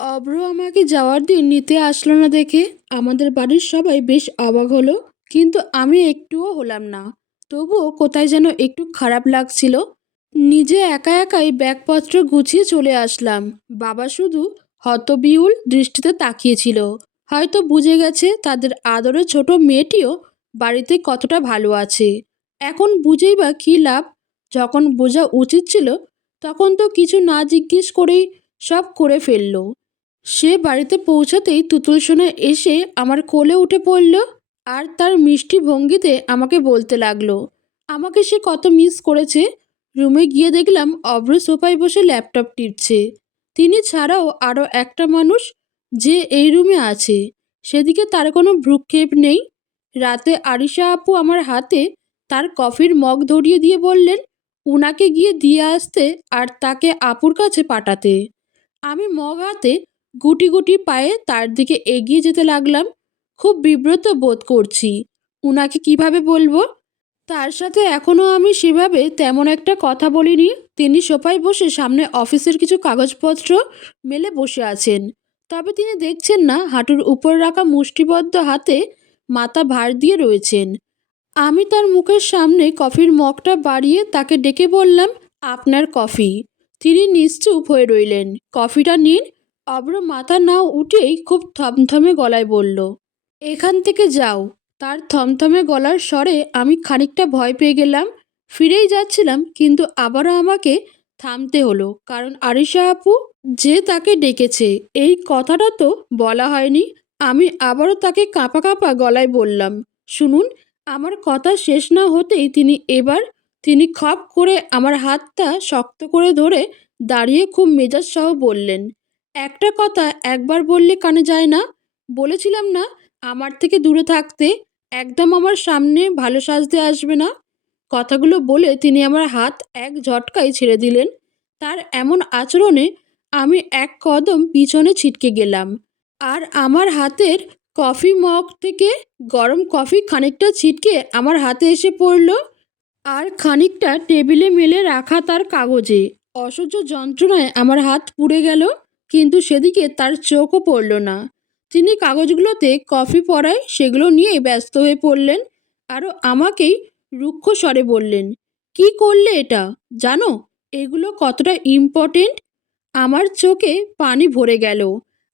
অব্র আমাকে যাওয়ার দিন নিতে আসলো না দেখে আমাদের বাড়ির সবাই বেশ অবাক হলো, কিন্তু আমি একটুও হলাম না। তবুও কোথায় যেন একটু খারাপ লাগছিল। নিজে একা একাই ব্যাগপত্র গুছিয়ে চলে আসলাম। বাবা শুধু হতবিহুল দৃষ্টিতে তাকিয়েছিল। হয়তো বুঝে গেছে তাদের আদরের ছোট মেয়েটিও বাড়িতে কতটা ভালো আছে। এখন বুঝেই বা কী লাভ? যখন বোঝা উচিত ছিল তখন তো কিছু না জিজ্ঞেস করেই সব করে ফেললো। সে বাড়িতে পৌঁছাতেই তুতুল সোনা এসে আমার কোলে উঠে পড়ল আর তার মিষ্টি ভঙ্গিতে আমাকে বলতে লাগলো আমাকে সে কত মিস করেছে। রুমে গিয়ে দেখলাম অভ্র সোফায় বসে ল্যাপটপ টিপছে। তিনি ছাড়াও আরও একটা মানুষ যে এই রুমে আছে, সেদিকে তার কোনো ভ্রুক্ষেপ নেই। রাতে আরিশা আপু আমার হাতে তার কফির মগ ধরিয়ে দিয়ে বললেন উনাকে গিয়ে দিয়ে আসতে আর তাকে আপুর কাছে পাঠাতে। আমি মগ হাতে গুটি গুটি পায়ে তার দিকে এগিয়ে যেতে লাগলাম। খুব বিব্রত বোধ করছি, উনাকে কিভাবে বলবো। তার সাথে এখনও আমি সেভাবে তেমন একটা কথা বলিনি। তিনি সোফায় বসে সামনে অফিসের কিছু কাগজপত্র মেলে বসে আছেন। তবে তিনি দেখছেন না, হাঁটুর উপর রাখা মুষ্টিবদ্ধ হাতে মাথা ভার দিয়ে রয়েছেন। আমি তার মুখের সামনে কফির মগটা বাড়িয়ে তাকে ডেকে বললাম আপনার কফি। তিনি নিশ্চুপ হয়ে রইলেন। কফিটা নিন। অব্র মাথা না উঠেই খুব থমথমে গলায় বলল এখান থেকে যাও। তার থমথমে গলার স্বরে আমি খানিকটা ভয় পেয়ে গেলাম। ফিরেই যাচ্ছিলাম, কিন্তু আবারও আমাকে থামতে হলো, কারণ আরিশা আপু যে তাকে ডেকেছে এই কথাটা তো বলা হয়নি। আমি আবারও তাকে কাঁপা কাঁপা গলায় বললাম শুনুন। আমার কথা শেষ না হতেই তিনি খপ করে আমার হাতটা শক্ত করে ধরে দাঁড়িয়ে খুব মেজাজ সহ বললেন একটা কথা একবার বললে কানে যায় না? বলেছিলাম না আমার থেকে দূরে থাকতে? একদম আমার সামনে ভালো সাজতে আসবে না। কথাগুলো বলে তিনি আমার হাত এক ঝটকায় ছেড়ে দিলেন। তার এমন আচরণে আমি এক কদম পিছনে ছিটকে গেলাম। আর আমার হাতের কফি মগ থেকে গরম কফি খানিকটা ছিটকে আমার হাতে এসে পড়ল, আর খানিকটা টেবিলে মেলে রাখা তার কাগজে। অসহ্য যন্ত্রণায় আমার হাত পুড়ে গেল, কিন্তু সেদিকে তার চোখও পড়ল না। তিনি কাগজগুলোতে কফি পড়ায় সেগুলো নিয়ে ব্যস্ত হয়ে পড়লেন। আরও আমাকেই রুক্ষ স্বরে বললেন কি করলে এটা? জানো এগুলো কতটা ইম্পর্টেন্ট? আমার চোখে পানি ভরে গেল।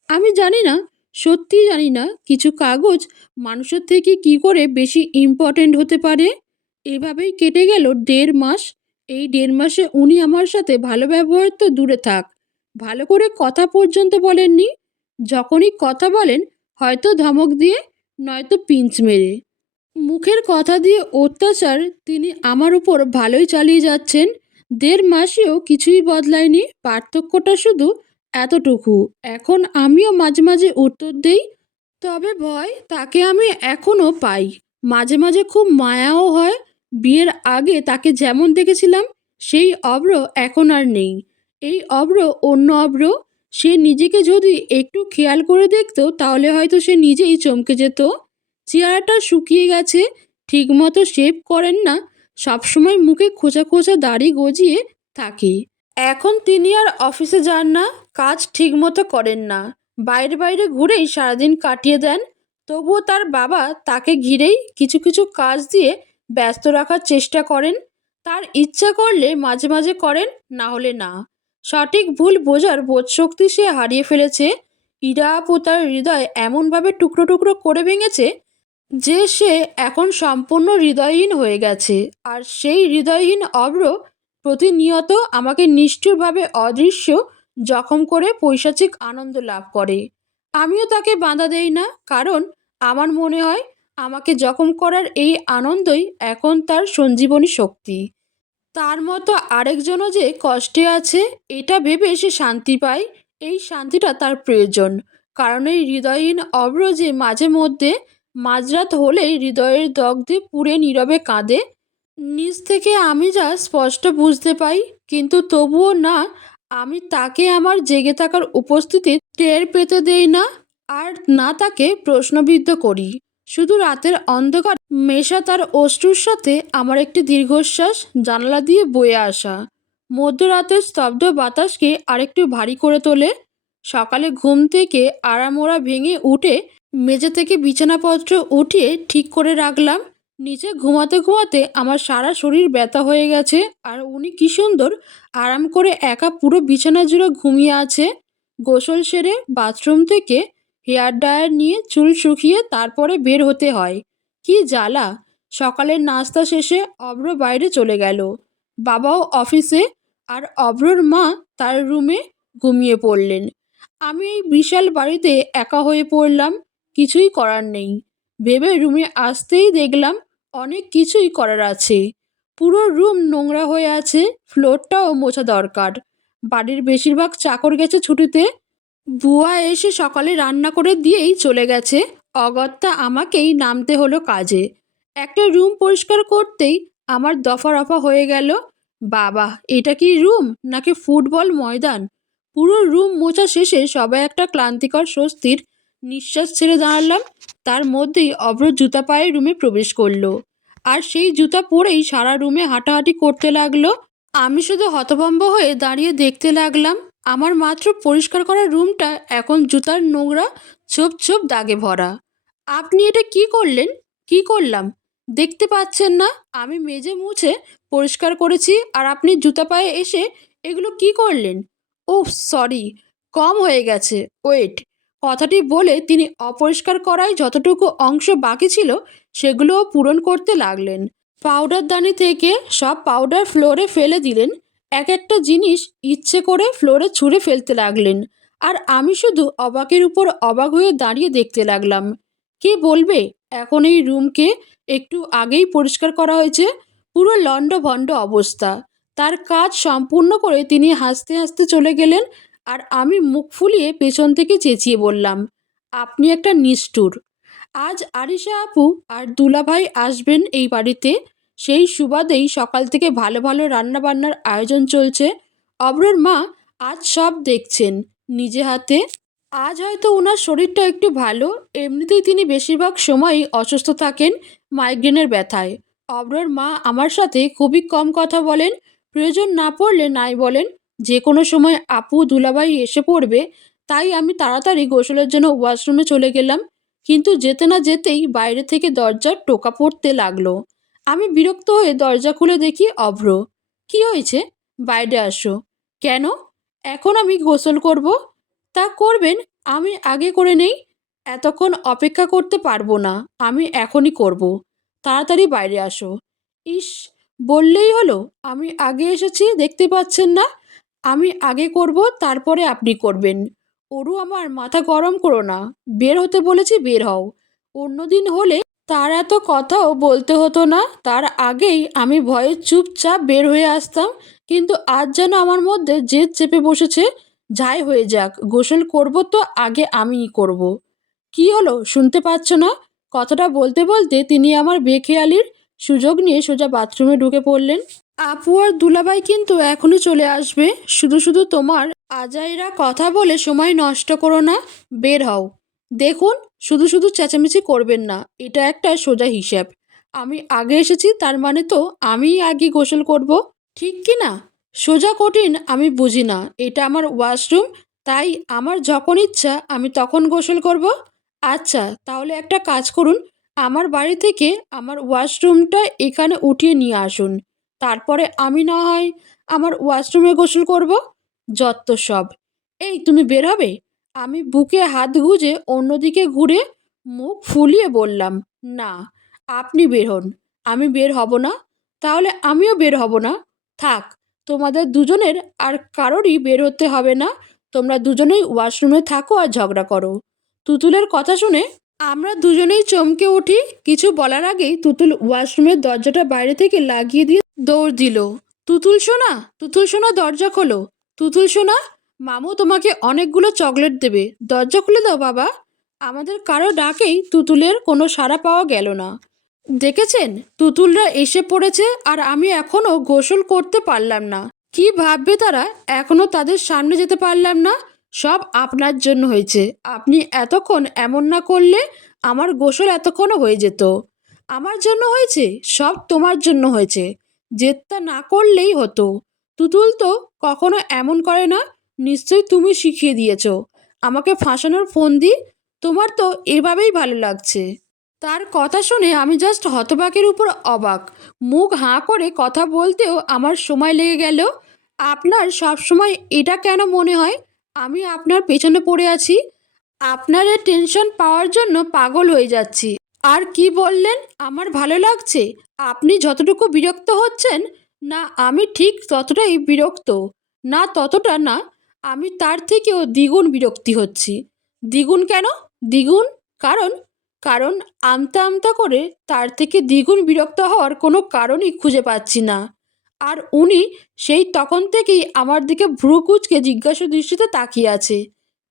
আমি জানি না, সত্যি জানি না কিছু কাগজ মানুষের থেকে কি করে বেশি ইম্পর্টেন্ট হতে পারে। এভাবেই কেটে গেল 1.5 মাস। এই 1.5 মাসে উনি আমার সাথে ভালো ব্যবহার তো দূরে থাক, ভালো করে কথা পর্যন্ত বলেননি। যখনই কথা বলেন হয়তো ধমক দিয়ে, নয়তো পিঞ্চ মেরে। মুখের কথা দিয়ে অত্যাচার তিনি আমার উপর ভালোই চালিয়ে যাচ্ছেন। 1.5 মাসেও কিছুই বদলায়নি, পার্থক্যটা শুধু এতটুকু। এখন আমিও মাঝে মাঝে উত্তর দেই, তবে ভয় তাকে আমি এখনও পাই। মাঝে মাঝে খুব মায়াও হয়। বিয়ের আগে তাকে যেমন দেখেছিলাম সেই অব্র এখন আর নেই। এই অব্র অন্য অব্র। সে নিজেকে যদি একটু খেয়াল করে দেখতো তাহলে হয়তো সে নিজেই চমকে যেত। চেহারাটা শুকিয়ে গেছে, ঠিকমতো শেভ করেন না, সবসময় মুখে খোঁচা খোঁচা দাড়ি গজিয়ে থাকে। এখন তিনি আর অফিসে যান না, কাজ ঠিকমতো করেন না, বাইরে বাইরে ঘুরেই সারাদিন কাটিয়ে দেন। তবুও তার বাবা তাকে ঘিরেই কিছু কিছু কাজ দিয়ে ব্যস্ত রাখার চেষ্টা করেন। তার ইচ্ছা করলে মাঝে মাঝে করেন, না হলে না। সঠিক ভুল বোঝার বোধশক্তি সে হারিয়ে ফেলেছে। ইরা আপু তার হৃদয় এমনভাবে টুকরো টুকরো করে ভেঙেছে যে সে এখন সম্পূর্ণ হৃদয়হীন হয়ে গেছে। আর সেই হৃদয়হীন অব্র প্রতিনিয়ত আমাকে নিষ্ঠুরভাবে অদৃশ্য জখম করে পৈশাচিক আনন্দ লাভ করে। আমিও তাকে বাধা দেই না, কারণ আমার মনে হয় আমাকে জখম করার এই আনন্দই এখন তার সঞ্জীবনী শক্তি। তার মতো আরেকজনও যে কষ্টে আছে এটা ভেবে সে শান্তি পায়। এই শান্তিটা তার প্রয়োজন, কারণ এই হৃদয়হীন অব্র যে মাঝে মধ্যে মাঝরাত হলেই হৃদয়ের দগ্ধে পুড়ে নীরবে কাঁদে। নিজ থেকে আমি যা স্পষ্ট বুঝতে পাই, কিন্তু তবুও না, আমি তাকে আমার জেগে থাকার উপস্থিতি টের পেতে দেই না, আর না তাকে প্রশ্নবিদ্ধ করি। শুধু রাতের অন্ধকার মেশা তার অশ্রুর সাথে আমার একটি দীর্ঘশ্বাস জানালা দিয়ে বয়ে আসা মধ্যরাতের স্তব্ধ বাতাসকে আরেকটু ভারী করে তোলে। সকালে ঘুম থেকে আড়ামোড়া ভেঙে উঠে মেঝে থেকে বিছানাপত্র উঠিয়ে ঠিক করে রাখলাম। নিচে ঘুমাতে ঘুমাতে আমার সারা শরীর ব্যথা হয়ে গেছে, আর উনি কি সুন্দর আরাম করে একা পুরো বিছানা জুড়ে ঘুমিয়ে আছে। গোসল সেরে বাথরুম থেকে হেয়ার ড্রায়ার নিয়ে চুল শুকিয়ে তারপরে বের হতে হয়। কি জ্বালা! সকালের নাস্তা শেষে অভ্র বাইরে চলে গেল, বাবাও অফিসে, আর অভ্রর মা তার রুমে ঘুমিয়ে পড়লেন। আমি এই বিশাল বাড়িতে একা হয়ে পড়লাম, কিছুই করার নেই। ভেবে রুমে আসতেই দেখলাম অনেক কিছুই করার আছে। পুরো রুম নোংরা হয়ে আছে, ফ্লোরটাও মোছা দরকার। বাড়ির বেশিরভাগ চাকর গেছে ছুটিতে, বুয়া এসে সকালে রান্না করে দিয়েই চলে গেছে। অগত্যা আমাকেই নামতে হলো কাজে। একটা রুম পরিষ্কার করতেই আমার দফা রফা হয়ে গেল। বাবা, এটা কি রুম নাকি ফুটবল ময়দান! পুরো রুম মোছা শেষে সবাই একটা ক্লান্তিকর স্বস্তির নিঃশ্বাস ছেড়ে দাঁড়ালাম। তার মধ্যেই অভ্র জুতা পায়ে রুমে প্রবেশ করলো, আর সেই জুতা পরেই সারা রুমে হাঁটাহাঁটি করতে লাগলো। আমি শুধু হতভম্ব হয়ে দাঁড়িয়ে দেখতে লাগলাম। আমার মাত্র পরিষ্কার করা রুমটা এখন জুতার নোংরা ছোপ ছোপ দাগে ভরা। আপনি এটা কি করলেন? কি করলাম? দেখতে পাচ্ছেন না আমি মেজে মুছে পরিষ্কার করেছি, আর আপনি জুতা পায়ে এসে এগুলো কি করলেন? ওহ সরি, কম হয়ে গেছে, ওয়েট। কথাটি বলে তিনি অপরিষ্কার করায় যতটুকু অংশ বাকি ছিল সেগুলোও পূরণ করতে লাগলেন। পাউডার দানি থেকে সব পাউডার ফ্লোরে ফেলে দিলেন। এক একটা জিনিস ইচ্ছে করে ফ্লোরে ছুঁড়ে ফেলতে লাগলেন, আর আমি শুধু অবাকের উপর অবাক হয়ে দাঁড়িয়ে দেখতে লাগলাম। কে বলবে এখন এই রুমকে একটু আগেই পরিষ্কার করা হয়েছে? পুরো লণ্ডভণ্ড অবস্থা। তার কাজ সম্পূর্ণ করে তিনি হাসতে হাসতে চলে গেলেন, আর আমি মুখ ফুলিয়ে পেছন থেকে চেঁচিয়ে বললাম, আপনি একটা নিষ্ঠুর! আজ আরিশা আপু আর দুলাভাই আসবেন এই বাড়িতে, সেই সুবাদেই সকাল থেকে ভালো ভালো রান্নাবান্নার আয়োজন চলছে। অব্রর মা আজ সব দেখছেন নিজে হাতে। আজ হয়তো ওনার শরীরটা একটু ভালো, এমনিতেই তিনি বেশিরভাগ সময়ই অসুস্থ থাকেন মাইগ্রেনের ব্যথায়। অব্রর মা আমার সাথে খুবই কম কথা বলেন, প্রয়োজন না পড়লে নাই বলেন। যে কোনো সময় আপু দুলাভাই এসে পড়বে, তাই আমি তাড়াতাড়ি গোসলের জন্য ওয়াশরুমে চলে গেলাম। কিন্তু যেতে না যেতেই বাইরে থেকে দরজার টোকা পড়তে লাগলো। আমি বিরক্ত হয়ে দরজা খুলে দেখি অভ্র। কি হয়েছে? বাইরে আসো। কেন? এখন আমি গোসল করব। তা করবেন, আমি আগে করে নেই। এতক্ষণ অপেক্ষা করতে পারবো না, আমি এখনই করব। তাড়াতাড়ি বাইরে আসো। ইস, বললেই হলো, আমি আগে এসেছি দেখতে পাচ্ছেন না? আমি আগে করব, তারপরে আপনি করবেন। ওরু আমার মাথা গরম করো না, বের হতে বলেছি বের হও। অন্যদিন হলে তার এত কথাও বলতে হতো না, তার আগেই আমি ভয়ে চুপচাপ বের হয়ে আসতাম। কিন্তু আজ যেন আমার মধ্যে জেদ চেপে বসেছে। যাই হয়ে যাক, গোসল করব তো আগে আমিই করব। কি হলো, শুনতে পাচ্ছ না? কথাটা বলতে বলতে তিনি আমার বেখেয়ালির সুযোগ নিয়ে সোজা বাথরুমে ঢুকে পড়লেন। আপু আর দুলাভাই কিন্তু এখনই চলে আসবে। শুধু শুধু তোমার আজাইরা কথা বলে সময় নষ্ট করো না, বের হও। দেখুন, শুধু শুধু চেঁচামেচি করবেন না, এটা একটা সোজা হিসাব। আমি আগে এসেছি তার মানে তো আমিই আগে গোসল করব, ঠিক কি না? সোজা কঠিন আমি বুঝি না, এটা আমার ওয়াশরুম, তাই আমার যখন ইচ্ছা আমি তখন গোসল করব। আচ্ছা তাহলে একটা কাজ করুন, আমার বাড়ি থেকে আমার ওয়াশরুমটা এখানে উঠিয়ে নিয়ে আসুন, তারপরে আমি না হয় আমার ওয়াশরুমে গোসল করব। যত সব! এই তুমি বের হবে? আমি বুকে হাত গুজে অন্যদিকে ঘুরে মুখ ফুলিয়ে বললাম, না, আপনি বের হন। আমি বের হব না। তাহলে আমিও বের হব না। থাক, তোমাদের দুজনের আর কারোরই বের হতে হবে না। তোমরা দুজনেই ওয়াশরুমে থাকো আর ঝগড়া করো। তুতুলের কথা শুনে আমরা দুজনেই চমকে উঠি। কিছু বলার আগেই তুতুল ওয়াশরুমের দরজাটা বাইরে থেকে লাগিয়ে দিয়ে দৌড় দিল। তুতুল সোনা, তুতুল সোনা, দরজা খোলো। তুতুল সোনা, মামু তোমাকে অনেকগুলো চকলেট দেবে, দরজা খুলে দাও বাবা। আমাদের কারো ডাকেই তুতুলের কোনো সাড়া পাওয়া গেল না। দেখেছেন, তুতুলরা এসে পড়েছে, আর আমি এখনো গোসল করতে পারলাম না। কি ভাববে তারা, এখনো তাদের সামনে যেতে পারলাম না। সব আপনার জন্য হয়েছে। আপনি এতক্ষণ এমন না করলে আমার গোসল এতক্ষণও হয়ে যেত। আমার জন্য হয়েছে? সব তোমার জন্য হয়েছে। জেদটা না করলেই হতো। তুতুল তো কখনো এমন করে না, নিশ্চয়ই তুমি শিখিয়ে দিয়েছো। আমাকে ফাঁসানোর ফন্দি? তোমার তো এভাবেই ভালো লাগছে। তার কথা শুনে আমি জাস্ট হতবাকের উপর অবাক। মুখ হাঁ করে কথা বলতেও আমার সময় লেগে গেল। আপনার সব সময় এটা কেন মনে হয় আমি আপনার পেছনে পড়ে আছি? আপনার এই টেনশন পাওয়ার জন্য পাগল হয়ে যাচ্ছি। আর কি বললেন আমার ভালো লাগছে? আপনি যতটুকু বিরক্ত হচ্ছেন, না আমি ঠিক ততটাই বিরক্ত। না ততটা না, আমি তার থেকেও দ্বিগুণ বিরক্তি হচ্ছি। দ্বিগুণ কেন? দ্বিগুণ কারণ কারণ আমতা আমতা করে তার থেকে দ্বিগুণ বিরক্ত হওয়ার কোনো কারণই খুঁজে পাচ্ছি না। আর উনি সেই তখন থেকেই আমার দিকে ভ্রু কুঁচকে জিজ্ঞাসা দৃষ্টিতে তাকিয়ে আছে।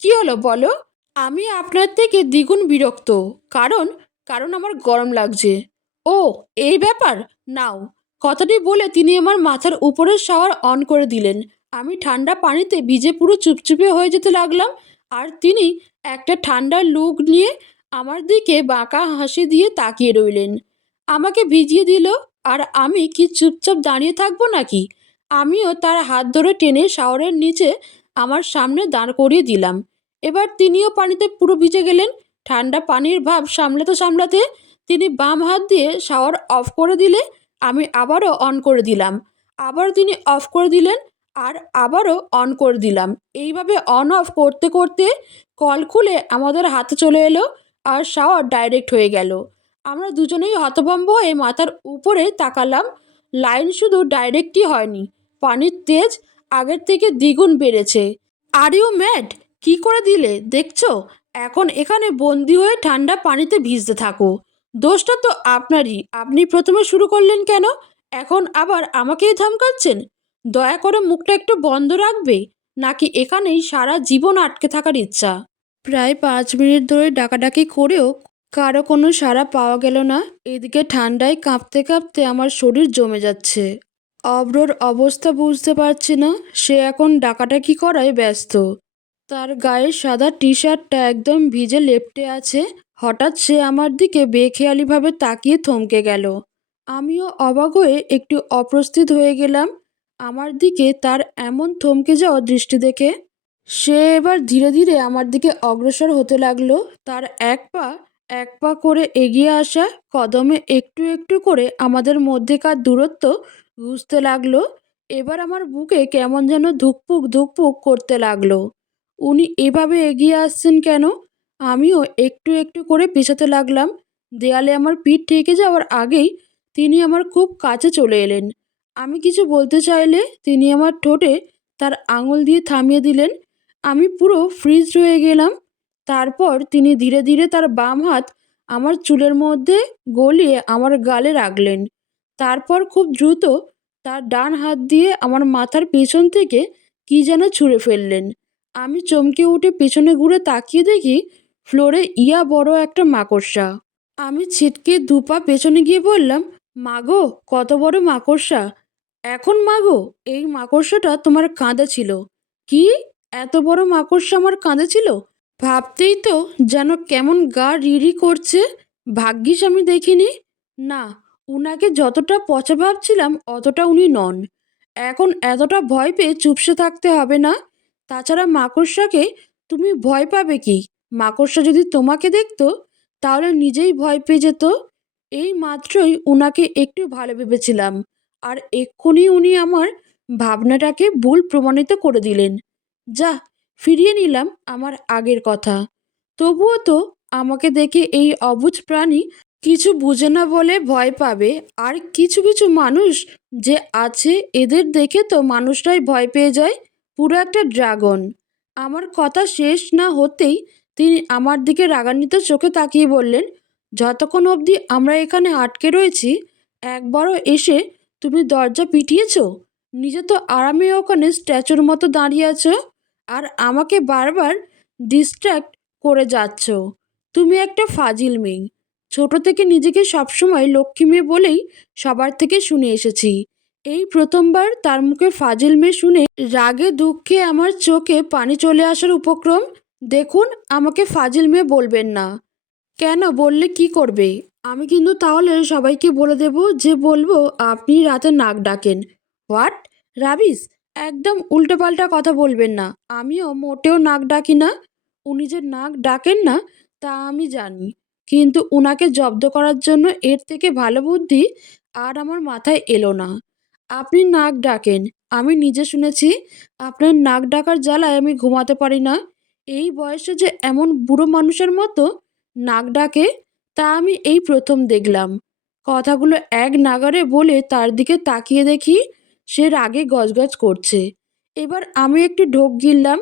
কি হলো বলো? আমি আপনার থেকে দ্বিগুণ বিরক্ত। কারণ কারণ আমার গরম লাগছে। ও, এই ব্যাপার? নাও। কথাটি বলে তিনি আমার মাথার উপরের শাওয়ার অন করে দিলেন। আমি ঠান্ডা পানিতে ভিজে পুরো চুপচুপে হয়ে যেতে লাগলাম। আর তিনি একটা ঠান্ডা লুক নিয়ে আমার দিকে বাঁকা হাসি দিয়ে তাকিয়ে রইলেন। আমাকে ভিজিয়ে দিল। আর আমি কি চুপচাপ দাঁড়িয়ে থাকবো নাকি? আমিও তার হাত ধরে টেনে শাওয়ারের নিচে আমার সামনে দাঁড় করিয়ে দিলাম। এবার তিনিও পানিতে পুরো ভিজে গেলেন। ঠান্ডা পানির ভাব সামলাতে সামলাতে তিনি বাম হাত দিয়ে শাওয়ার অফ করে দিলে আমি আবারও অন করে দিলাম। আবার তিনি অফ করে দিলেন। আর আবারও অন করে দিলাম। এইভাবে অন অফ করতে করতে কল খুলে আমাদের হাতে চলে এলো। আর শাওয়ার ডাইরেক্ট হয়ে গেল। আমরা দুজনেই হতভম্ব হয়ে মাথার উপরে তাকালাম। লাইন শুধু ডাইরেক্টই হয়নি, পানির তেজ আগের থেকে দ্বিগুণ বেড়েছে। Are you mad? কি করে দিলে দেখছো? এখন এখানে বন্দি হয়ে ঠান্ডা পানিতে ভিজতে থাকো। দোষটা তো আপনারই। আপনি প্রথমে শুরু করলেন কেন? এখন আবার আমাকেই ধমকাচ্ছেন। দয়া করে মুখটা একটু বন্ধ রাখবে, নাকি এখানেই সারা জীবন আটকে থাকার ইচ্ছা? প্রায় 5 মিনিট ধরে ডাকাডাকি করেও কারো কোনো সাড়া পাওয়া গেল না। এদিকে ঠান্ডায় কাঁপতে কাঁপতে আমার শরীর জমে যাচ্ছে। অব্রর অবস্থা বুঝতে পারছি না। সে এখন ডাকাডাকি করায় ব্যস্ত। তার গায়ের সাদা টি শার্টটা একদম ভিজে লেপ্টে আছে। হঠাৎ সে আমার দিকে বেখেয়ালিভাবে তাকিয়ে থমকে গেল। আমিও অবাক হয়ে একটু অপ্রস্তুত হয়ে গেলাম আমার দিকে তার এমন থমকে যাওয়া দৃষ্টি দেখে। সে এবার ধীরে ধীরে আমার দিকে অগ্রসর হতে লাগলো। তার এক পা করে এগিয়ে আসা কদমে একটু একটু করে আমাদের মধ্যেকার দূরত্ব ঘুচতে লাগলো। এবার আমার বুকে কেমন যেন ধুকপুক ধুকপুক করতে লাগলো। উনি এভাবে এগিয়ে আসছেন কেন? আমিও একটু একটু করে পেছাতে লাগলাম। দেয়ালে আমার পিঠ ঠেকে যাওয়ার আগেই তিনি আমার খুব কাছে চলে এলেন। আমি কিছু বলতে চাইলে তিনি আমার ঠোঁটে তার আঙুল দিয়ে থামিয়ে দিলেন। আমি পুরো ফ্রিজ হয়ে গেলাম। তারপর তিনি ধীরে ধীরে তার বাম হাত আমার চুলের মধ্যে গলিয়ে আমার গালে রাখলেন। তারপর খুব দ্রুত তার ডান হাত দিয়ে আমার মাথার পেছন থেকে কি যেন ছুঁড়ে ফেললেন। আমি চমকে উঠে পেছনে ঘুরে তাকিয়ে দেখি ফ্লোরে ইয়া বড় একটা মাকড়সা। আমি ছিটকে দুপা পেছনে গিয়ে বললাম, মাগো, কত বড় মাকড়সা! এখন মাগো, এই মাকড়সাটা তোমার কাঁধে ছিল। কি? এত বড় মাকড়সা আমার কাঁধে ছিল? ভাবতেই তো যেন কেমন গা রিরি করছে। ভাগ্যিস আমি দেখিনি। না, উনাকে যতটা পচা ভাবছিলাম অতটা উনি নন। এখন এতটা ভয় পেয়ে চুপসে থাকতে হবে না। তাছাড়া মাকড়সাকে তুমি ভয় পাবে কি? মাকড়সা যদি তোমাকে দেখতো তাহলে নিজেই ভয় পেয়ে যেত। এই মাত্রই উনাকে একটু ভালো ভেবেছিলাম, আর এক্ষুনি উনি আমার ভাবনাটাকে ভুল প্রমাণিত করে দিলেন। যা, ফিরিয়ে নিলাম আমার আগের কথা। তবুও তো আমাকে দেখে এই অবুঝ প্রাণী কিছু বুঝে না বলে ভয় পাবে। আর কিছু কিছু মানুষ যে আছে, এদের দেখে তো মানুষরাই ভয় পেয়ে যায়। পুরো একটা ড্রাগন। আমার কথা শেষ না হতেই তিনি আমার দিকে রাগান্বিত চোখে তাকিয়ে বললেন, যতক্ষণ অবধি আমরা এখানে আটকে রয়েছি একবারও এসে তুমি দরজা পিটিয়েছ? নিজে তো আরামে ওখানে স্ট্যাচুর মতো দাঁড়িয়ে আছো, আর আমাকে বারবার ডিস্ট্র্যাক্ট করে যাচ্ছ। তুমি একটা ফাজিল মেয়ে। ছোট থেকে নিজেকে সবসময় লক্ষ্মী মেয়ে বলেই সবার থেকে শুনে এসেছি। এই প্রথমবার তার মুখে ফাজিল মেয়ে শুনে রাগে দুঃখে আমার চোখে পানি চলে আসার উপক্রম। দেখুন, আমাকে ফাজিল মেয়ে বলবেন না। কেন? বললে কি করবে? আমি কিন্তু তাহলে সবাইকে বলে দেব যে বলবো আপনি রাতে নাক ডাকেন। হোয়াট? রাবিস! একদম উল্টোপাল্টা কথা বলবেন না। আমিও মোটেও নাক ডাকি না। উনি যে নাক ডাকেন না তা আমি জানি, কিন্তু উনাকে জব্দ করার জন্য এর থেকে ভালো বুদ্ধি আর আমার মাথায় এলো না। আপনি নাক ডাকেন, আমি নিজে শুনেছি। আপনার নাক ডাকার জ্বালায় আমি ঘুমাতে পারি না। এই বয়সে যে এমন বুড়ো মানুষের মতো নাক ডাকে তা আমি এই প্রথম দেখলাম। কথাগুলো এক নাগাড়ে বলে তার দিকে তাকিয়ে দেখি সে রাগে গজগজ করছে। এবার আমি একটু ঢোক গিললাম।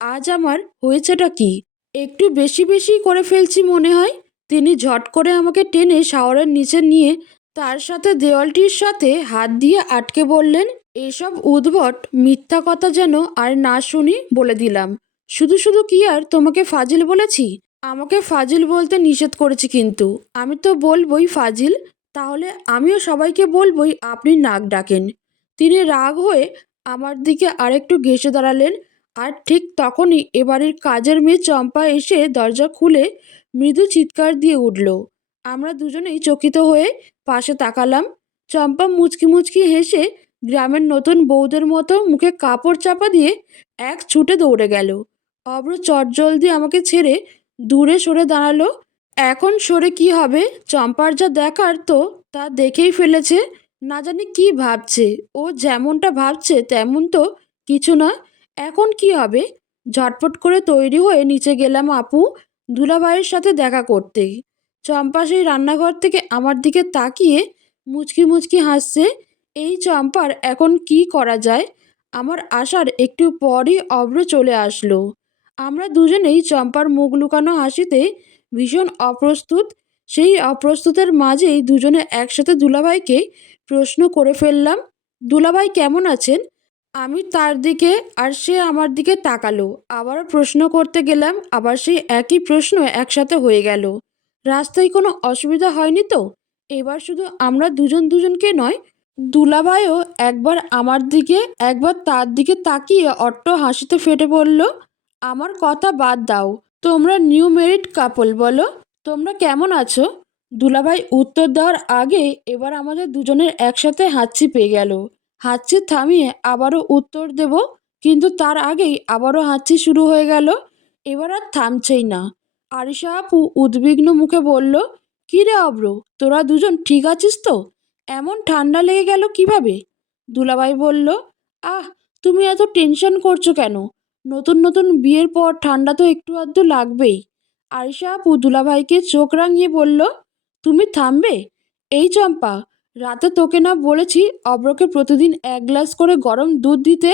আজ আমার হয়েছেটা কি? একটু বেশি বেশি করে ফেলছি মনে হয়। তিনি ঝট করে আমাকে টেনে শাওয়ারের নিচে নিয়ে তার সাথে দেওয়ালটির সাথে হাত দিয়ে আটকে বললেন, এসব উদ্ভট মিথ্যা কথা যেন আর না শুনি বলে দিলাম। শুধু শুধু কি আর তোমাকে ফাজিল বলেছি? আমাকে ফাজিল বলতে নিষেধ করেছি, কিন্তু আমি তো বলবই ফাজিল। তাহলে আমিও সবাইকে বলবই আপনি নাক ডাকেন। তিনি রাগ হয়ে আমার দিকে আরেকটু ঘেঁষে দাঁড়ালেন। আর ঠিক তখনই এবাড়ির কাজের মেয়ে চম্পা এসে দরজা খুলে মৃদু চিৎকার দিয়ে উঠল। আমরা দুজনেই চকিত হয়ে পাশে তাকালাম। চম্পা মুচকি মুচকি হেসে গ্রামের নতুন বউদের মতো মুখে কাপড় চাপা দিয়ে এক ছুটে দৌড়ে গেল। অব্র চটজলদি আমাকে ছেড়ে দূরে সরে দাঁড়ালো। এখন সরে কি হবে? চম্পার যা দেখার তো তা দেখেই ফেলেছে। না জানি কি ভাবছে। ও যেমনটা ভাবছে তেমন তো কিছু না। এখন কি হবে? ঝটপট করে তৈরি হয়ে নিচে গেলাম আপু দুলাভাইয়ের সাথে দেখা করতে। চম্পা সেই রান্নাঘর থেকে আমার দিকে তাকিয়ে মুচকি মুচকি হাসছে। এই চম্পার এখন কি করা যায়? আমার আসার একটু পরই অব্র চলে আসলো। আমরা দুজনেই চম্পার মুখ লুকানো হাসিতে ভীষণ অপ্রস্তুত। সেই অপ্রস্তুতের মাঝেই দুজনে একসাথে দুলাভাইকে প্রশ্ন করে ফেললাম, দুলাভাই কেমন আছেন? আমি তার দিকে আর সে আমার দিকে তাকালো। আবারও প্রশ্ন করতে গেলাম, আবার সেই একই প্রশ্ন একসাথে হয়ে গেল। রাস্তায় কোনো অসুবিধা হয়নি তো? এবার শুধু আমরা দুজন দুজনকে নয়, দুলাভাইও একবার আমার দিকে একবার তার দিকে তাকিয়ে অট্ট হাসিতে ফেটে পড়ল। আমার কথা বাদ দাও, তোমরা নিউ ম্যারিড কাপল, বলো তোমরা কেমন আছো? দুলাভাই উত্তর দেওয়ার আগে এবার আমাদের দুজনের একসাথে হাঁচি পেয়ে গেল। হাঁচি থামিয়ে আবারও উত্তর দেব, কিন্তু তার আগেই আবারও হাঁচি শুরু হয়ে গেল। এবার আর থামছেই না। আরিশা আপু উদ্বিগ্ন মুখে বলল, কী রে অব্র, তোরা দুজন ঠিক আছিস তো? এমন ঠান্ডা লেগে গেল কিভাবে? দুলাভাই বলল, আহ, তুমি এত টেনশন করছো কেন? নতুন নতুন বিয়ের পর ঠান্ডা তো একটু আধটু লাগবেই। আরিশা আপু দুলাভাইকে চোখ রাঙিয়ে বলল, তুমি থামবে? এই চম্পা, রাতে তোকে না বলেছি অব্রকে প্রতিদিন 1 গ্লাস করে গরম দুধ দিতে?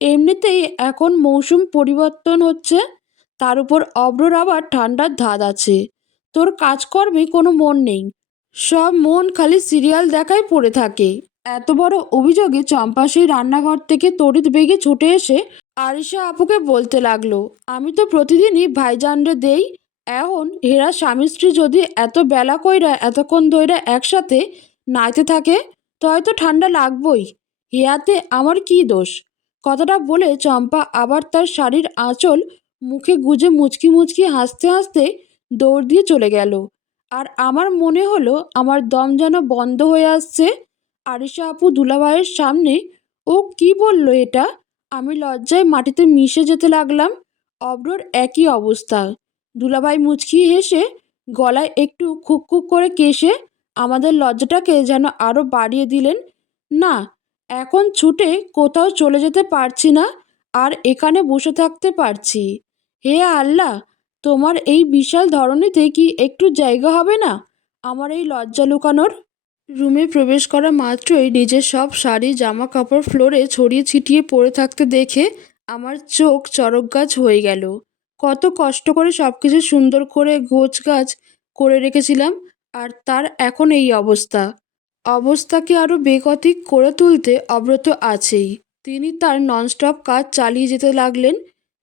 এমনিতেই এখন মৌসুম পরিবর্তন হচ্ছে, তার উপর অব্রর আবার ঠান্ডার ধাত আছে। তোর কাজকর্মে কোনো মন নেই, সব মন খালি সিরিয়াল দেখায় পড়ে থাকে। এত বড় অভিযোগে চম্পা সেই রান্নাঘর থেকে তড়িৎ বেগে ছুটে এসে আরিশা আপুকে বলতে লাগলো, আমি তো প্রতিদিনই ভাইজানরে দেই। এখন হেরা স্বামী স্ত্রী যদি এত বেলা কইরা এতক্ষণ ধইরা একসাথে নাইতে থাকে তয় তো ঠান্ডা লাগবই। হেয়াতে আমার কি দোষ? কথাটা বলে চম্পা আবার তার শাড়ির আঁচল মুখে গুজে মুচকি মুচকি হাসতে হাসতে দৌড় দিয়ে চলে গেল। আর আমার মনে হলো আমার দম যেন বন্ধ হয়ে আসছে। আরিশা আপু দুলাভাইয়ের সামনে ও কি বলল এটা? আমি লজ্জায় মাটিতে মিশে যেতে লাগলাম। অব্রর একই অবস্থা। দুলাভাই মুচকি হেসে গলায় একটু খুক খুক করে কেশে আমাদের লজ্জাটাকে যেন আরও বাড়িয়ে দিলেন। না, এখন ছুটে কোথাও চলে যেতে পারছি না, আর এখানে বসে থাকতে পারছি। হে আল্লাহ, তোমার এই বিশাল ধরনীতে কি একটু জায়গা হবে না আমার এই লজ্জা লুকানোর? রুমে প্রবেশ করা মাত্রই নিজের সব শাড়ি জামা কাপড় ফ্লোরে ছড়িয়ে ছিটিয়ে পড়ে থাকতে দেখে আমার চোখ চরক গাছ হয়ে গেল। কত কষ্ট করে সব কিছু সুন্দর করে গোছ গাছ করে রেখেছিলাম, আর তার এখন এই অবস্থা। অবস্থাকে আরও বেগতিক করে তুলতে অব্রত আছেই। তিনি তার ননস্টপ কাজ চালিয়ে যেতে লাগলেন।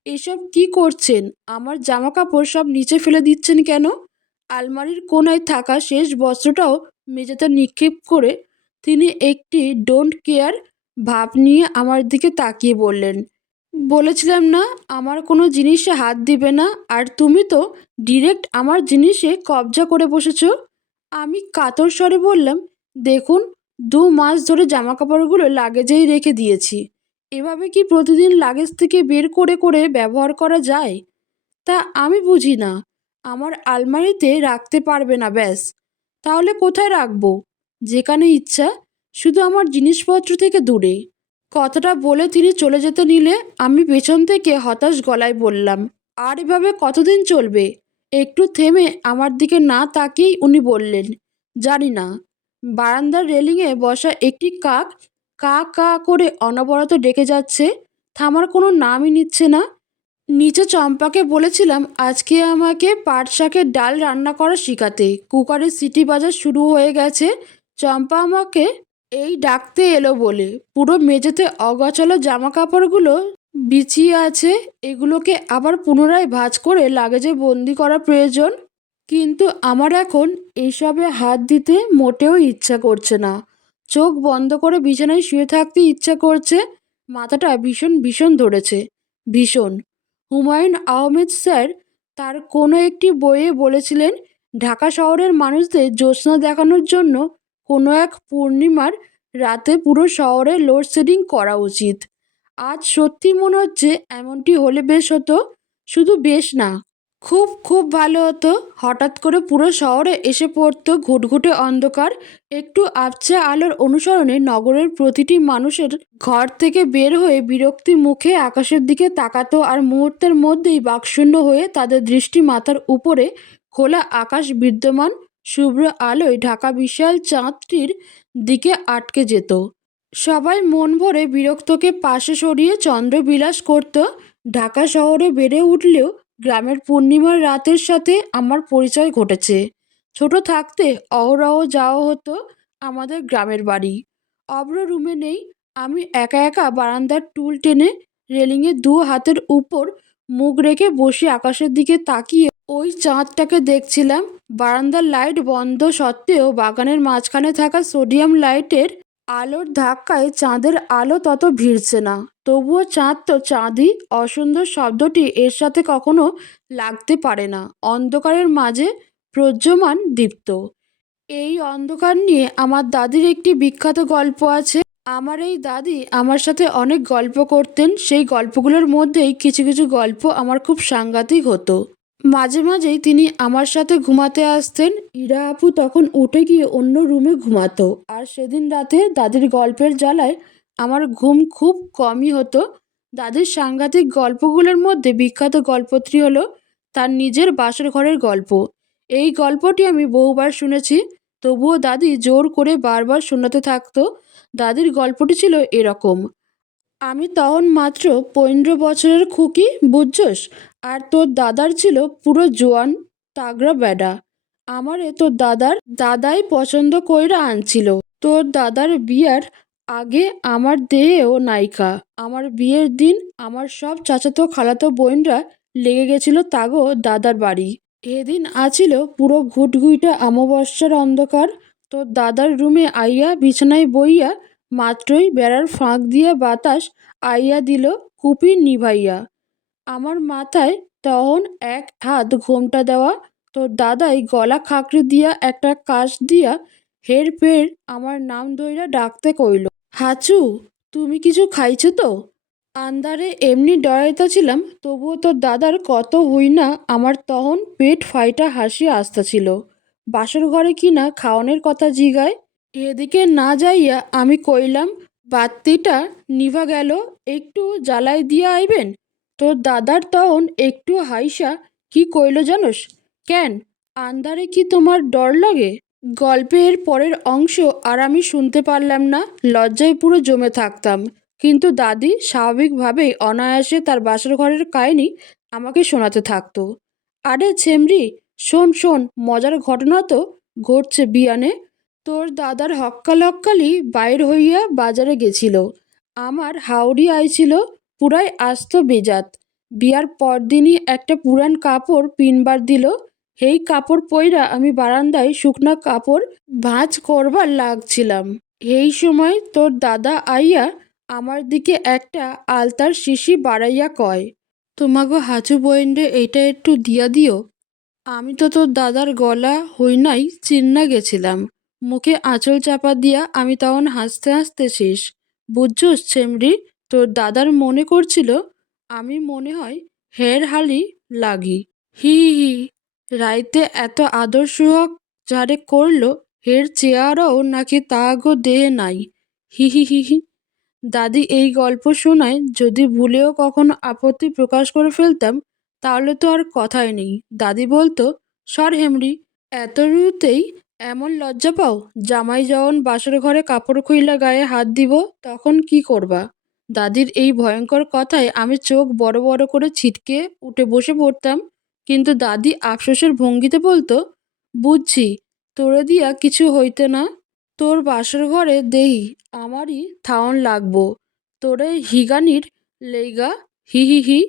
এসব কি করছেন? আমার জামা কাপড় সব নিচে ফেলে দিচ্ছেন কেন? আলমারির কোনায় থাকা শেষ বস্ত্রটাও মেঝেতে নিক্ষেপ করে তিনি একটি ডোন্ট কেয়ার ভাব নিয়ে আমার দিকে তাকিয়ে বললেন, বলেছিলাম না আমার কোনো জিনিসে হাত দিবে না, আর তুমি তো ডিরেক্ট আমার জিনিসে কবজা করে বসেছ। আমি কাতর স্বরে বললাম, দেখুন, 2 মাস ধরে জামাকাপড়গুলো লাগেজেই রেখে দিয়েছি। এভাবে কি প্রতিদিন লাগেজ থেকে বের করে করে ব্যবহার করা যায়? তা আমি বুঝি না, আমার আলমারিতে রাখতে পারবে না ব্যাস। তাহলে কোথায় রাখবো? যেখানে ইচ্ছা, শুধু আমার জিনিসপত্র থেকে দূরে। কথাটা বলে তিনি চলে যেতে নিলে আমি পেছন থেকে হতাশ গলায় বললাম, আর এভাবে কতদিন চলবে? একটু থেমে আমার দিকে না তাকিয়েই উনি বললেন, জানি না। বারান্দার রেলিংয়ে বসা একটি কাক কা কা করে অনবরত ডেকে যাচ্ছে, থামার কোনো নামই নিচ্ছে না। নিচে চম্পাকে বলেছিলাম আজকে আমাকে পাট শাকের ডাল রান্না করা শেখাতে, কুকারে সিটি বাজা শুরু হয়ে গেছে। চম্পা আমাকে এই ডাকতে এলো বলে পুরো মেঝেতে অগোছালো জামা কাপড়গুলো বিছিয়ে আছে, এগুলোকে আবার পুনরায় ভাঁজ করে লাগেজে বন্দি করা প্রয়োজন। কিন্তু আমার এখন এইসবে হাত দিতে মোটেও ইচ্ছা করছে না। চোখ বন্ধ করে বিছানায় শুয়ে থাকতে ইচ্ছা করছে। মাথাটা ভীষণ ভীষণ ধরেছে, ভীষণ। হুমায়ুন আহমেদ স্যার তার কোনো একটি বইয়ে বলেছিলেন, ঢাকা শহরের মানুষদের জ্যোৎস্না দেখানোর জন্য কোনো এক পূর্ণিমার রাতে পুরো শহরে লোডশেডিং করা উচিত। আজ সত্যি মনে হচ্ছে এমনটি হলে বেশ হতো। শুধু বেশ না, খুব খুব ভালো হতো। হঠাৎ করে পুরো শহরে এসে পড়তো ঘুটঘুটে অন্ধকার। একটু আবছা আলোর অনুসরণে নগরের প্রতিটি মানুষের ঘর থেকে বের হয়ে বিরক্তি মুখে আকাশের দিকে তাকাতো, আর মুহূর্তের মধ্যেই বাকশূন্য হয়ে তাদের দৃষ্টি মাথার উপরে খোলা আকাশ বিদ্যমান শুভ্র আলোয় ঢাকা বিশাল চাঁদটির দিকে আটকে যেত। সবাই মন ভরে বিরক্তকে পাশে সরিয়ে চন্দ্রবিলাস করত। ঢাকা শহরে বেড়ে উঠলেও গ্রামের পূর্ণিমার রাতের সাথে আমার পরিচয় ঘটেছে। ছোট থাকতে অহরহ যাওয়া হতো আমাদের গ্রামের বাড়ি। অব্র রুমে নেই, আমি একা একা বারান্দার টুল টেনে রেলিংয়ে দু হাতের উপর মুখ রেখে বসে আকাশের দিকে তাকিয়ে ওই চাঁদটাকে দেখছিলাম। বারান্দার লাইট বন্ধ সত্ত্বেও বাগানের মাঝখানে থাকা সোডিয়াম লাইটের আলোর ধাক্কায় চাঁদের আলো তত ভিড়ছে না। তবুও চাঁদ তো চাঁদই, অসুন্দর শব্দটি এর সাথে কখনো লাগতে পারে না। অন্ধকারের মাঝে প্রজ্বলমান দীপ্ত এই অন্ধকার নিয়ে আমার দাদির একটি বিখ্যাত গল্প আছে। আমার এই দাদি আমার সাথে অনেক গল্প করতেন। সেই গল্পগুলোর মধ্যেই কিছু কিছু গল্প আমার খুব সাংঘাতিক হতো। মাঝে মাঝেই তিনি আমার সাথে ঘুমাতে আসতেন। ইরা আপু তখন উঠে গিয়ে অন্য রুমে ঘুমাতো, আর সেদিন রাতে দাদির গল্পের জ্বালায় আমার ঘুম খুব কমই হতো। দাদির সাংঘাতিক গল্পগুলোর মধ্যে বিখ্যাত গল্পটি হলো তার নিজের বাসর ঘরের গল্প। এই গল্পটি আমি বহুবার শুনেছি, তবুও দাদি জোর করে বারবার শোনাতে থাকতো। দাদির গল্পটি ছিল এরকম, আমি তখন মাত্র 15 বছরের খুকি, বুঝছস? আর তোর দাদার ছিল পুরো জোয়ান তাগড়া বেডা। আমারে তোর দাদাই পছন্দ কইরা আনছিল। তোর দাদার বিয়ার আগে আমার দেহেও নাইকা। আমার বিয়ের দিন আমার সব চাচাতো খালাতো বোনরা লেগে গেছিল তাগো দাদার বাড়ি। এদিন আছিল পুরো ঘুটঘুইটা অমাবস্যার অন্ধকার। তোর দাদার রুমে আইয়া বিছানায় বইয়া মাত্রই বেড়ার ফাঁক দিয়া বাতাস আইয়া দিল কুপি নিভাইয়া। আমার মাথায় তখন এক হাত ঘোমটা দেওয়া। তোর দাদাই গলা খাকড়ি দিয়া একটা কাশ দিয়া হের ফের আমার নাম ধইরা ডাকতে কইল, হাঁচু, তুমি কিছু খাইছো তো? আন্দারে এমনি ডরাইতাছিলাম, তবুও তোর দাদার কত হই না আমার তখন পেট ফাইটা হাসি আসতাছিল। বাসর ঘরে কিনা খাওয়ানোর কথা জিগায়। এদিকে না যাইয়া আমি কইলাম, বাত্তিটা নিভা গেল, একটু জ্বালাই দিয়া আইবেন। তোর দাদার তখন একটু হাইসা কি কইল জানোস? কেন, আন্ধারে কি তোমার ডর লাগে? গল্পের পরের অংশ আর আমি শুনতে পারলাম না, লজ্জায় পুরো জমে থাকতাম। কিন্তু দাদি স্বাভাবিকভাবেই অনায়াসে তার বাসর ঘরের কাহিনী আমাকে শোনাতে থাকতো। আরে ছেমরি, শোন শোন, মজার ঘটনা তো ঘটছে বিয়ানে। তোর দাদার হক্কালক্কালি বাইর হইয়া বাজারে গেছিল। আমার হাওড়ি আইছিল পুরাই আস্ত বেজাত। বিয়ার পরদিনই একটা পুরান কাপড় পিনবার দিল। সেই কাপড় পইরা আমি বারান্দায় শুকনা কাপড় ভাঁজ করবার লাগছিলাম। এই সময় তোর দাদা আইয়া আমার দিকে একটা আলতার শিশি বাড়াইয়া কয়, তোমাগো হাঁচু বইন্ডে এইটা একটু দিয়া দিও। আমি তো তোর দাদার গলা হই নাই চিন্না গেছিলাম। মুখে আঁচল চাপা দিয়া আমি তখন হাসতে হাসতে শেষ। বুঝছস ছেমরি, তোর দাদার মনে করছিল আমি মনে হয় হের হালি লাগি। হি হি রাইতে এত আদর সুহাগ যারে করল, হের চেয়ারও নাকি তাগো দেহে নাই। হি হি হি হি। দাদি এই গল্প শোনায় যদি ভুলেও কখনো আপত্তি প্রকাশ করে ফেলতাম, তাহলে তো আর কথাই নেই। দাদি বলতো, সর হেমরি, এত রুতেই এমন লজ্জা পাও? জামাই যখন বাসর ঘরে কাপড় খুইলা গায়ে হাত দিব, তখন কি করবা? দাদির এই ভয়ঙ্কর কথায় আমি চোখ বড় বড় করে ছিটকে উঠে বসে পড়তাম। কিন্তু দাদি আফসোসের ভঙ্গিতে বলতো, বুঝছি, তোরে দিয়া কিছু হইতে না। তোর বাসর ঘরে দেহি আমারই থাউন লাগবো তোরে হিগানির লেইগা। হি হি হি।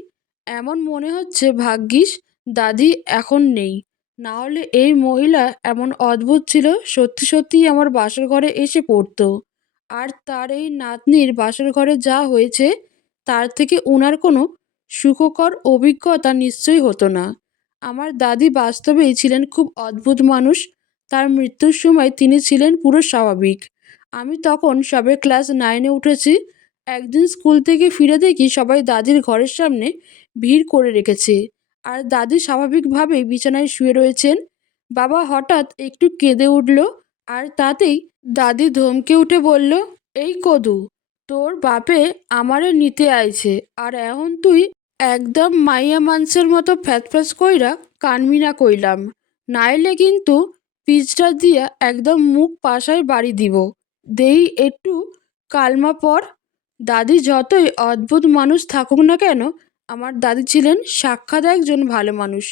এমন মনে হচ্ছে ভাগ্যিস দাদি এখন নেই, না হলে এই মহিলা এমন অদ্ভুত ছিল, সত্যি সত্যিই আমার বাসর ঘরে এসে পড়তো। আর তার এই নাতনির বাসর ঘরে যা হয়েছে, তার থেকে উনার কোনো সুখকর অভিজ্ঞতা নিশ্চয়ই হতো না। আমার দাদি বাস্তবেই ছিলেন খুব অদ্ভুত মানুষ। তার মৃত্যুর সময় তিনি ছিলেন পুরো স্বাভাবিক। আমি তখন সবে ক্লাস 9-এ উঠেছি। একদিন স্কুল থেকে ফিরে দেখি সবাই দাদির ঘরের সামনে ভিড় করে রেখেছে, আর দাদি স্বাভাবিকভাবেই বিছানায় শুয়ে রয়েছেন। বাবা হঠাৎ একটু কেঁদে উঠল, আর তাতেই দাদি ধমকে উঠে বলল, এই কদু, তোর বাপে আমারে নিতে আইছে, আর এখন তুই একদম মাইয়া মানসের মতো ফ্যাসফ্যাস কইরা কানবি না কইলাম, নাইলে কিন্তু পিচটা দিয়া একদম মুখ পাশায় বাড়ি দিব। দেই একটু কালমা পর। দাদি যতই অদ্ভুত মানুষ থাকুক না কেন, আমার দাদি ছিলেন সাক্ষাৎ একজন ভালো মানুষ।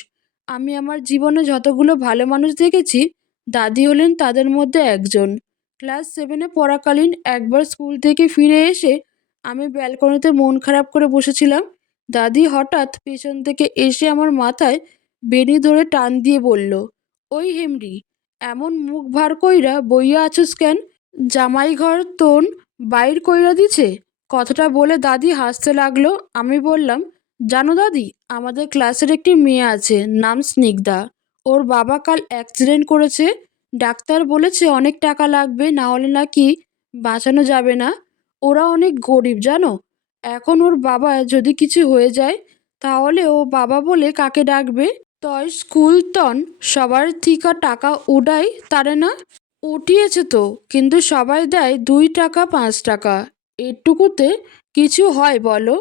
আমি আমার জীবনে যতগুলো ভালো মানুষ দেখেছি, দাদি হলেন তাদের মধ্যে একজন। ক্লাস 7-এ পড়াকালীন একবার স্কুল থেকে ফিরে এসে আমি ব্যালকনিতে মন খারাপ করে বসেছিলাম। দাদি হঠাৎ পেছন থেকে এসে আমার মাথায় বেনি ধরে টান দিয়ে বলল, ওই হেমরি, এমন মুখ ভার কইরা বইয়া আছোস কেন? জামাই ঘর তোন বাইর কইরা দিছে? কথাটা বলে দাদি হাসতে লাগলো। আমি বললাম, জানো দাদি, আমাদের ক্লাসের একটি মেয়ে আছে, নাম স্নিগ্ধা। ওর বাবা কাল অ্যাক্সিডেন্ট করেছে। ডাক্তার বলেছে অনেক টাকা লাগবে, না হলে নাকি বাঁচানো যাবে না। ওরা অনেক গরিব জানো। এখন ওর বাবা যদি কিছু হয়ে যায়, তাহলে ও বাবা বলে কাকে ডাকবে? তয় স্কুল তন সবার থিকা টাকা উডাই তারে না? উঠিয়েছে তো, কিন্তু সবাই দেয় 2 টাকা 5 টাকা। এটুকুতে কিছু হয় বলো?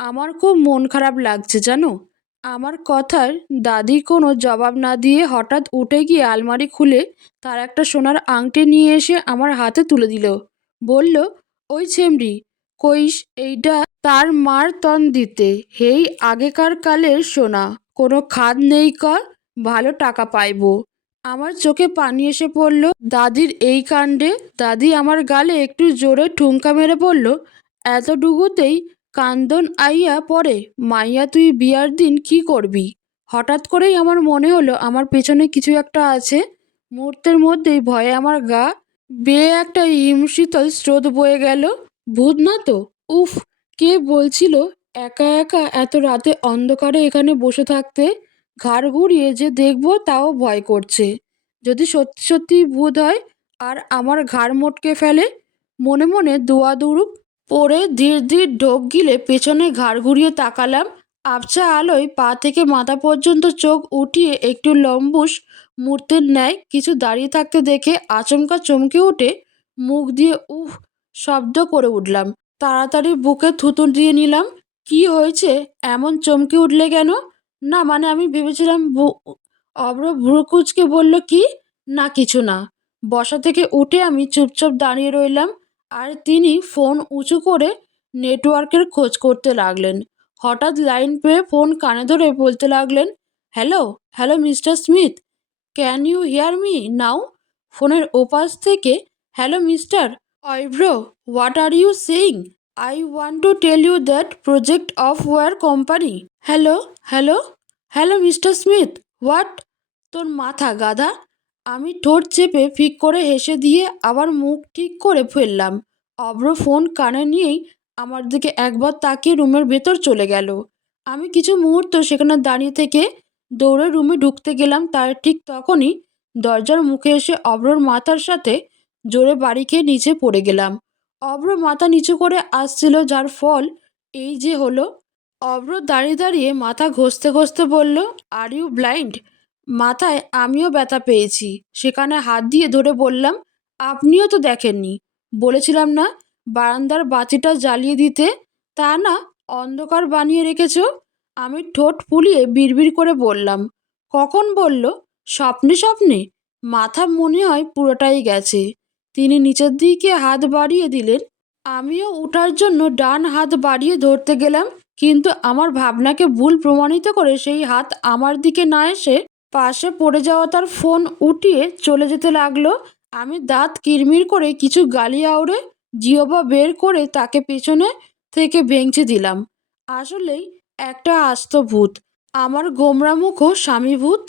আমার খুব মন খারাপ লাগছে জানো। আমার কথার দাদি কোনো জবাব না দিয়ে হঠাৎ উঠে গিয়ে আলমারি খুলে তার একটা সোনার আংটি নিয়ে এসে আমার হাতে তুলে দিল। বলল, ওই ছেমরি, কইস এইটা তার মার তন দিতে, হেই আগেকার কালের সোনা, কোনো খাদ নেই কর, ভালো টাকা পাইবো। আমার চোখে পানি এসে পড়ল দাদির এই কাণ্ডে। দাদি আমার গালে একটু জোরে ঠুনকা মেরে বলল, এতটুকুতেই কান্দন আইয়া পড়ে? মাইয়া, তুই বিয়ার দিন কি করবি? হঠাৎ করেই আমার মনে হলো আমার পেছনে কিছু একটা আছে। মুহূর্তের মধ্যেই ভয়ে আমার গা বেয়ে একটা হিমশীতল স্রোত বয়ে গেল। ভূত না তো? উফ, কে বলছিল একা একা এত রাতে অন্ধকারে এখানে বসে থাকতে? ঘাড় ঘুরিয়ে যে দেখবো তাও ভয় করছে। যদি সত্যি সত্যি ভূত হয় আর আমার ঘাড় মটকে ফেলে? মনে মনে দোয়া দৌড়ুক পরে ধীর ধীর ঢোক গিলে পেছনে ঘাড় ঘুরিয়ে তাকালাম। আবছা আলোয় পা থেকে মাথা পর্যন্ত চোখ উঠিয়ে একটু লম্বুস মূর্তির ন্যায় কিছু দাঁড়িয়ে থাকতে দেখে আচমকা চমকে উঠে মুখ দিয়ে উহ শব্দ করে উঠলাম। তাড়াতাড়ি বুকে থুতু দিয়ে নিলাম। কি হয়েছে? এমন চমকে উঠলে কেন? না মানে আমি ভেবেছিলাম অব্র ভ্রুকুচকে বলল, কি না কিছু না। বসা থেকে উঠে আমি চুপচাপ দাঁড়িয়ে রইলাম, আর তিনি ফোন উঁচু করে নেটওয়ার্কের খোঁজ করতে লাগলেন। হঠাৎ লাইন পেয়ে ফোন কানে ধরে বলতে লাগলেন, hello hello mister Smith, can you hear me now? ফোনের ওপাশ থেকে, হ্যালো মিস্টার অয়ব্রো, what are you saying? I want to tell you that project of our company. Hello hello hello mister Smith, what? তোর মাথা গাধা। আমি ঠোঁট চেপে ফিক করে হেসে দিয়ে আবার মুখ ঠিক করে ফেললাম। অব্র ফোন কানে নিয়েই আমার দিকে একবার তাকিয়ে রুমের ভেতর চলে গেল। আমি কিছু মুহূর্ত সেখানে দাঁড়িয়ে থেকে দৌড়ে রুমে ঢুকতে গেলাম। তার ঠিক তখনই দরজার মুখে এসে অব্রর মাথার সাথে জোরে বাড়ি খেয়ে নিচে পড়ে গেলাম। অব্র মাথা নিচু করে আসছিল, যার ফল এই যে হলো। অভ্র দাঁড়িয়ে দাঁড়িয়ে মাথা ঘষতে ঘষতে বলল, আর ইউ ব্লাইন্ড? মাথায় আমিও ব্যথা পেয়েছি। সেখানে হাত দিয়ে ধরে বললাম, আপনিও তো দেখেননি। বলেছিলাম না বারান্দার বাতিটা জ্বালিয়ে দিতে? তা না, অন্ধকার বানিয়ে রেখেছ। আমি ঠোঁট ফুলিয়ে বিড়বিড় করে বললাম। কখন বলল? স্বপ্নে স্বপ্নে? মাথা মনে হয় পুরোটাই গেছে। তিনি নিচের দিকে হাত বাড়িয়ে দিলেন। আমিও ওঠার জন্য ডান হাত বাড়িয়ে ধরতে গেলাম, কিন্তু আমার ভাবনাকে ভুল প্রমাণিত করে সেই হাত আমার দিকে না এসে পাশে পড়ে যাওয়া তার ফোন উঠিয়ে চলে যেতে লাগলো। আমি দাঁত কিরমির করে কিছু গালি আউড়ে জিহ্বা বের করে তাকে পেছনে থেকে ভেঙচি দিলাম। আসলেই একটা আস্ত ভূত, আমার গোমরা মুখও স্বামীভূত।